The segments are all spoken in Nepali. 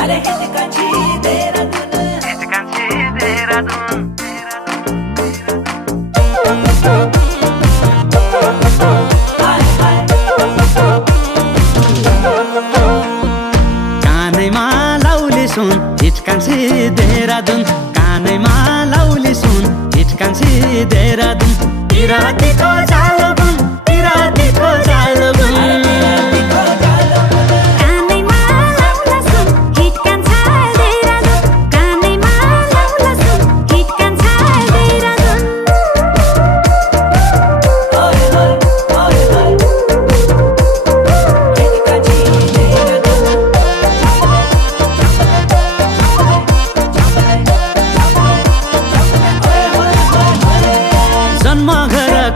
अरे हिचकांची देहरादून कानैमा लाउले सुन हिचकान्छे देहरादून कानैमा लाउले सुन हिचकान्छे देहरादून पिरातीको जालबुन पिरातीको जालबुन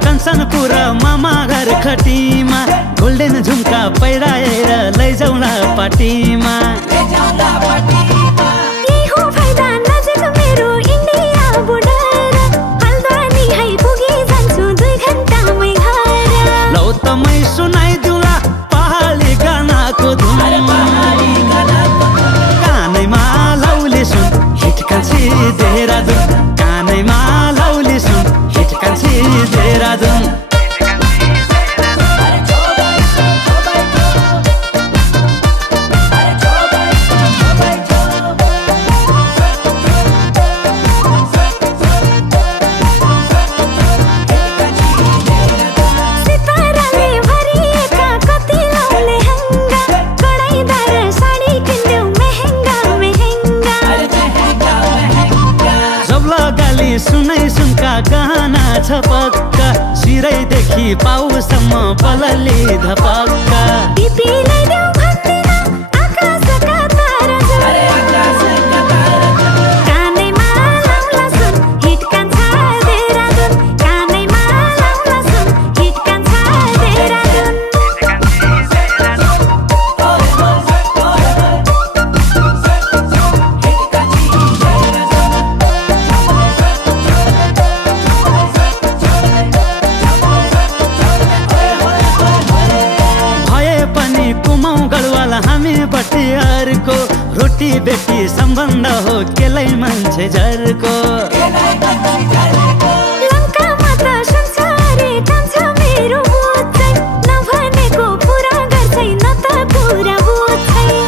कञ्चनपुर मामा घर खटीमा गोल्डेन झुम्का पहिराएर लैजाउला पार्टीमा लौ त मै सुनाइदिउला पहाडी गानाको धुन कानैमा लाउले सुन हिचकान्छे देहरादून कानैमा लाउले सुन हिचकान्छे देहरादून सुनै सुनका गहना छ पक्का सिरैदेखि पाउसम्म पलले धपक्का बटियारको रोटी बेटी सम्बन्ध हो केलै मान्छे झरको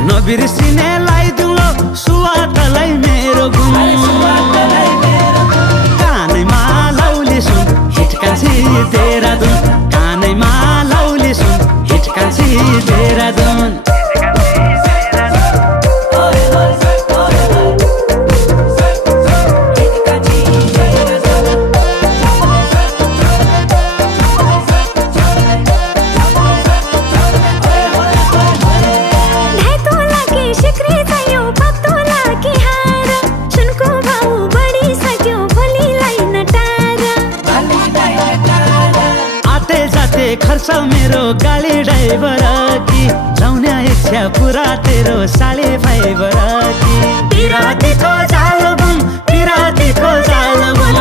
नबिर्सिने लाइदिउलो सुवातलाई मेरो गुण कानैमा लाउले सुन हिचकान्छे देहरादून कानैमा लाउले सुन हिचकान्छे देहरादून खर्च मेरो गाडी ड्राइभर कि लाउने इच्छा पुरा तेरो साले फाइबर कि पिरातीको जालबुन पिरातीको जालबुन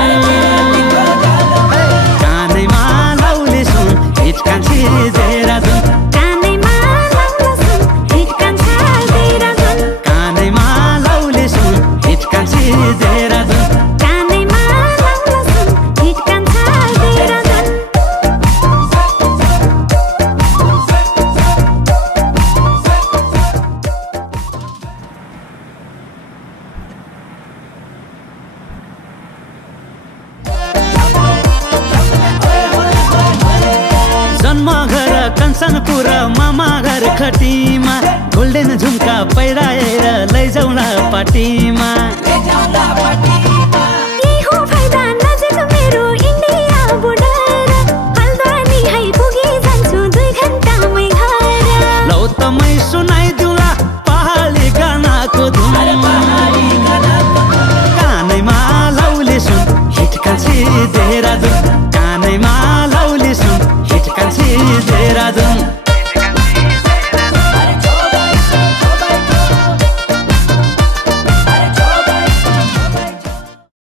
कानैमा लाउले सुन हिचकान्छे देहरादून कानैमा लाउले सुन हिचकान्छे देहरादून कञ्चनपुर मामा घर खटीमा गोल्डेन झुम्का पहिराएर लैजाउला पार्टीमा मेरो इन्डिया बोर्डर हल्द्वानी है पुगी जान्छु 2 घण्टा सुना